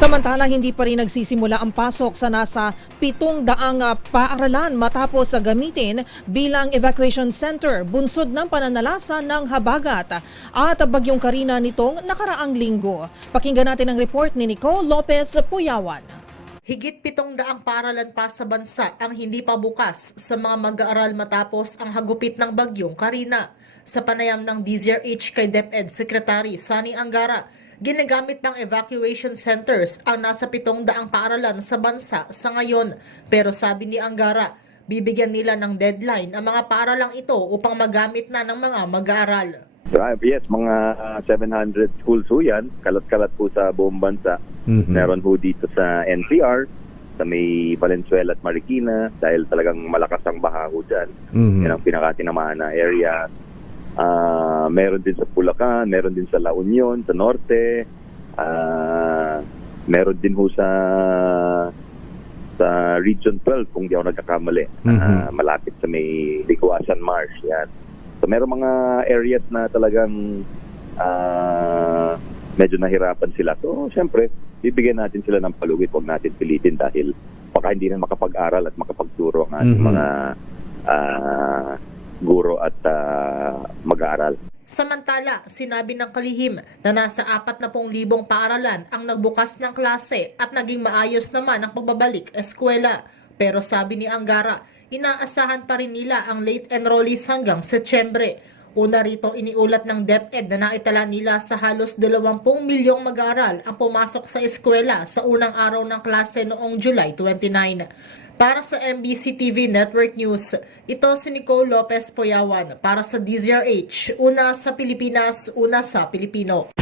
Samantala, hindi pa rin nagsisimula ang pasok sa nasa 700 paaralan matapos gamitin bilang evacuation center bunsod ng pananalasa ng habagat at bagyong Karina nitong nakaraang linggo. Pakinggan natin ang report ni Nicole Lopez Puyawan. Higit 700 paaralan pa sa bansa ang hindi pa bukas sa mga mag-aaral matapos ang hagupit ng bagyong Karina. Sa panayam ng DZRH kay DepEd Secretary Sani Angara, ginagamit pang evacuation centers ang nasa 700 paaralan sa bansa sa ngayon. Pero sabi ni Angara, bibigyan nila ng deadline ang mga paaralang ito upang magamit na ng mga mag-aaral. Yes, mga 700 schools ho yan, kalat-kalat po sa buong bansa. Meron ho dito sa NCR, sa may Valenzuela at Marikina, dahil talagang malakas ang baha ho dyan. Yan ang pinakatinamahan na area. Meron din sa Bulacan, meron din sa La Union, sa Norte, meron din ho sa Region 12 kung di ako nagkakamali, malapit sa may Liguasan Marsh. Yan. So meron mga areas na talagang medyo nahirapan sila. So siyempre, bibigyan natin sila ng palugit, huwag natin pilitin dahil baka hindi na makapag-aral at makapagturo ang ating mga guro at mag-aaral. Samantala, sinabi ng kalihim na nasa 40,000 paaralan ang nagbukas ng klase at naging maayos naman ang pagbabalik eskwela. Pero sabi ni Angara, inaasahan pa rin nila ang late enrollees hanggang Setyembre. Una rito iniulat ng DepEd na naitala nila sa halos 20 milyong mag-aaral ang pumasok sa eskwela sa unang araw ng klase noong July 29. Para sa MBC TV Network News, ito si Nicole Lopez Puyawan para sa DZRH, una sa Pilipinas, una sa Pilipino.